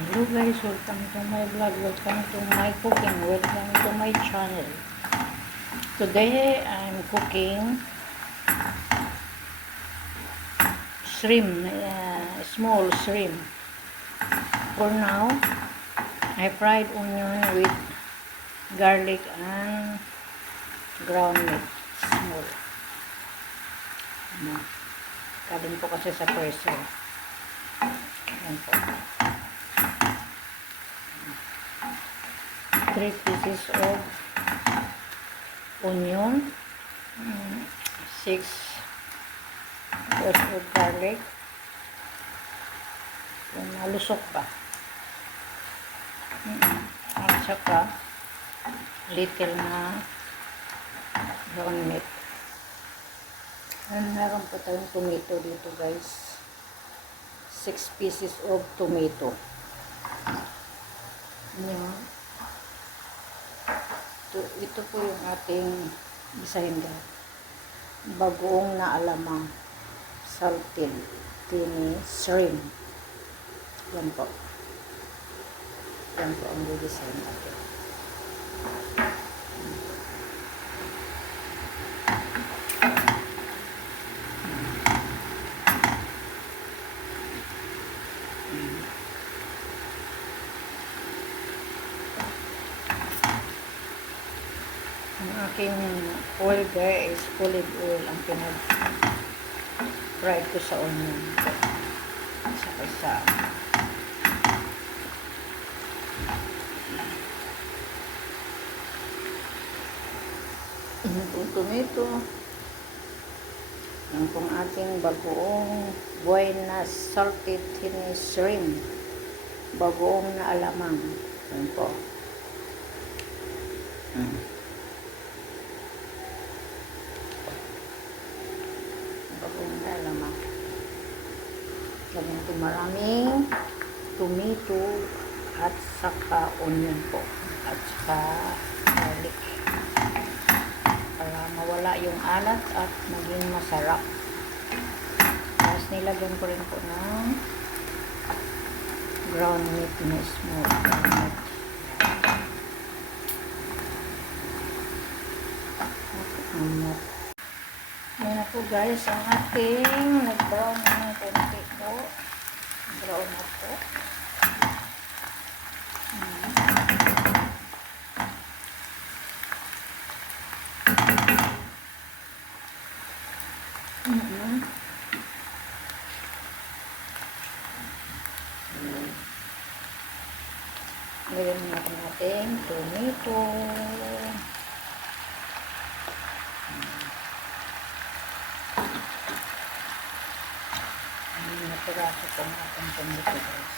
Hello guys, welcome to my vlog, welcome to my cooking, welcome to my channel. Today I'm cooking shrimp, small shrimp. For now, I fried onion with garlic and ground meat. Small. Kaling po kasi sa preso. Yan po. 3 pieces of onion, 6 cloves of garlic, kung malusok pa, at saka little na ground meat. And meron po tayong tomato dito guys, 6 pieces of tomato. Yan. Ito po yung ating isahin guys, bagoong na alamang salted tini shrimp. Yan po ang gigisahin natin. Ang aking oil guys, olive oil ang pinag-fry ko sa onion. Isa-isa. Yung tomato. Yan pong ating bagoong buena salted tini shrimp. Bagoong na alamang. Yan po. Bagoong na alamang. Lagyan natin maraming tomato at saka onion po. At saka garlic. Para mawala yung alat at maging masarap. Tapos nilagyan ko rin po ng ground meat na small ground meat. Yan na po guys, ang ating nag-brown na konti po. Brown na po. Lagyan natin natin tomato. Natiraso po ang ating tomato guys.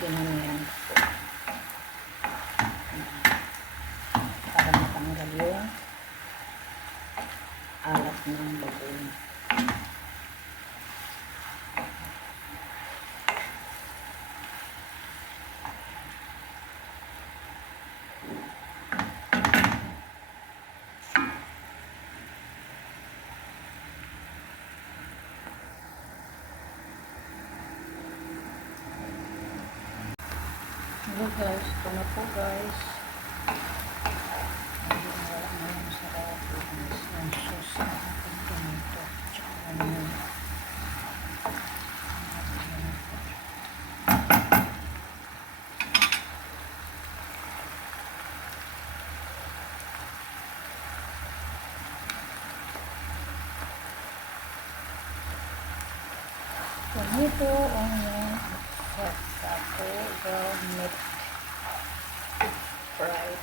Ginamihan po. Para matanggal yung alat ng bagoong. Hello guys, ito na po guys. Wala na yung sarap yung sauce na ating tomato. Tsaka onion. Tomato, onion, at saka ground meat fried.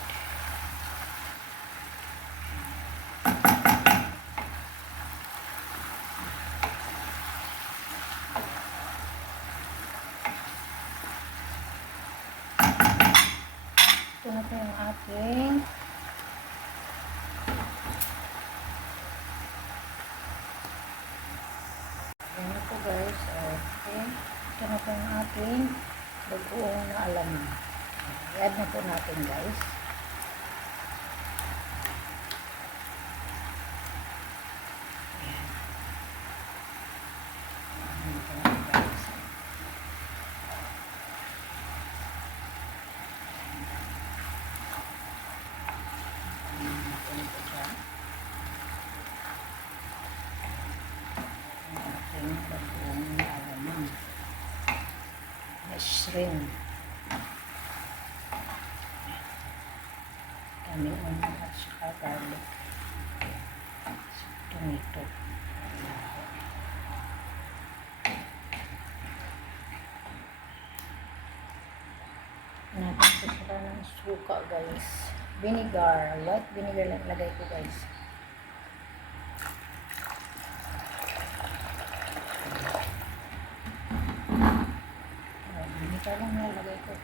Ito na po yung ating yan na po guys. Okay. Ito na po yung ating bagoong na alamang. I-add na po natin guys. shrimp. Kami onion at saka garlic. Tomato. Natin po sila ng suka guys. Vinegar. White vinegar lang lagay ko guys. Vinegar lang nalagay ko.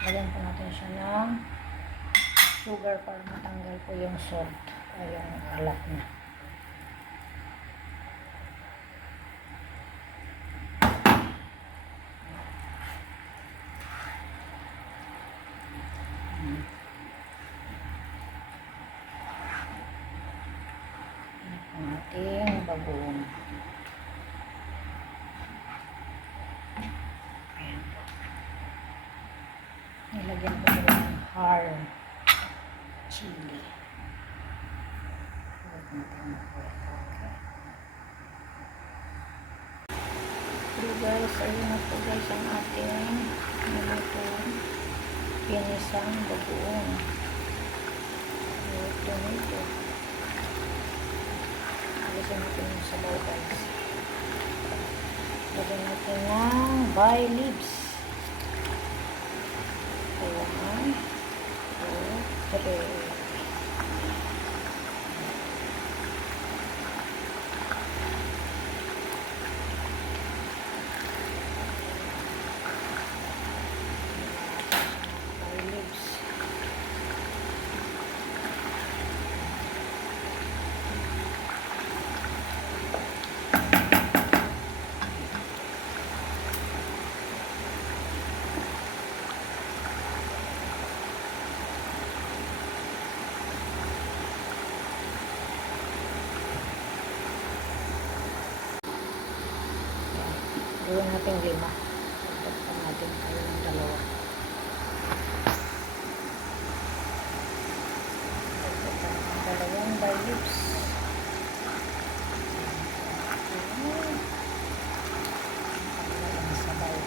Lagyan po natin siya ng sugar para matanggal po yung salt o yung alat niya. Ang ating bagoong. Ayan po. Nilagyan ko sila ng hard chili. So guys, ayun na po guys ang ating nalutong pinisang bagoong. Tomato. Lagyan natin yung sabaw guys. Lagyan natin ng bay leaves. 1, 2, 3. Gawin natin 5. Pagpagpag natin kayo ng 2. Pagpagpag ng 2 bay leaves. Ang sabaw.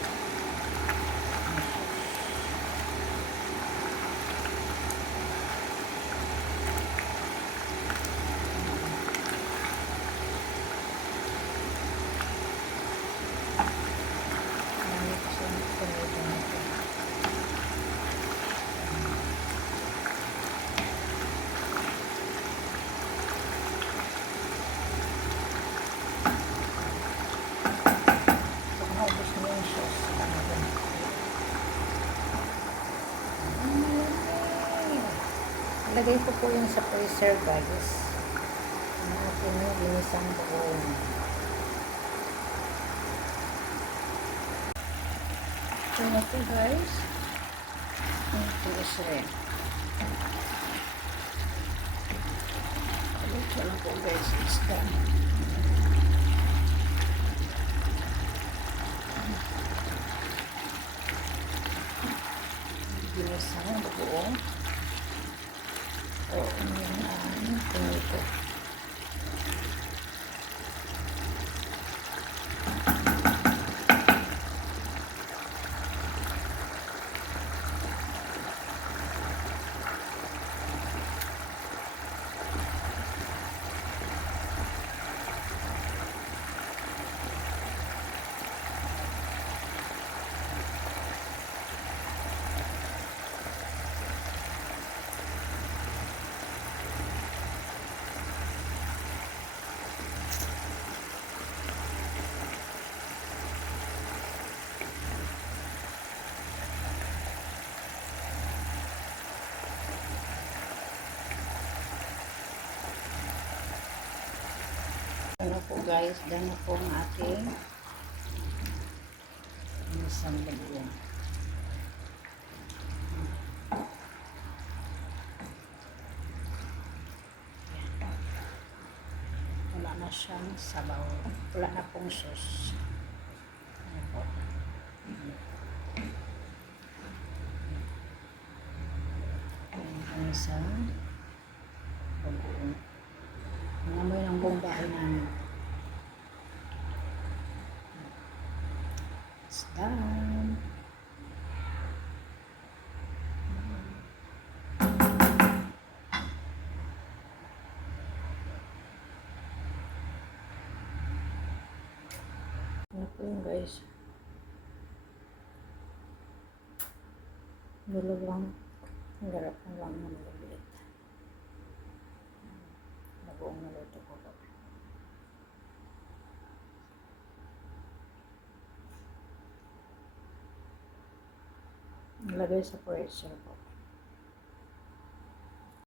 Lagay ko po yung sa freezer guys. Ang ating ginisang bagoong. So na po guys. Ito is red. Ito lang po guys. It's done. Ginisang bagoong. So, yun ang tomato. Ano po guys, dyan na po ang ating isang bagoong. Wala na siyang sabaw. Wala na pong sauce. Ano po. Ang sa bagoong. Nangamoy ng buong bahay namin. It's done. Ano po yun guys? Dalawang garap na lang ng maliit. Bagoong naluto ko po. Nilagay sa pressure po.